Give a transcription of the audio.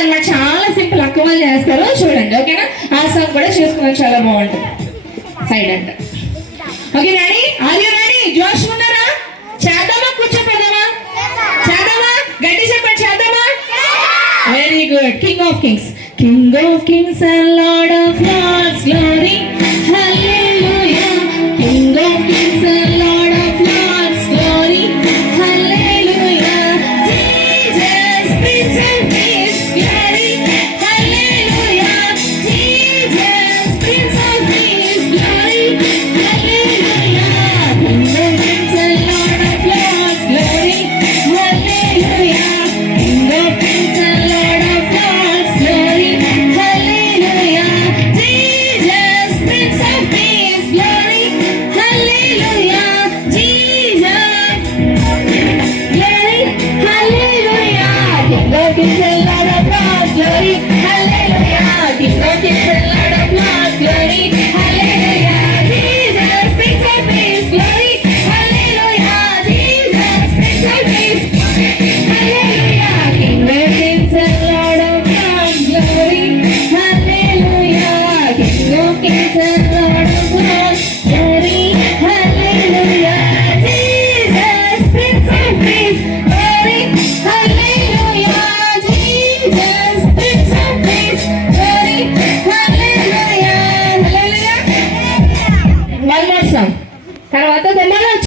అన్నమాట. చాలా సింపుల్, అక్క వాళ్ళు చేస్తారు చూడండి. ఓకేనా? ఆ సాంగ్ కూడా చూసుకున్నాం, చాలా బాగుంటుంది. సైడ్ అంట. Okay ready? Are you ready? జోష్ ఉన్నారా? చేద్దామా? కూర్చోపోదామా? చేద్దామా? గట్టి చెప్పండి, చేద్దామా? Very good. King of Kings, king of Kings and lord of Lord's, glory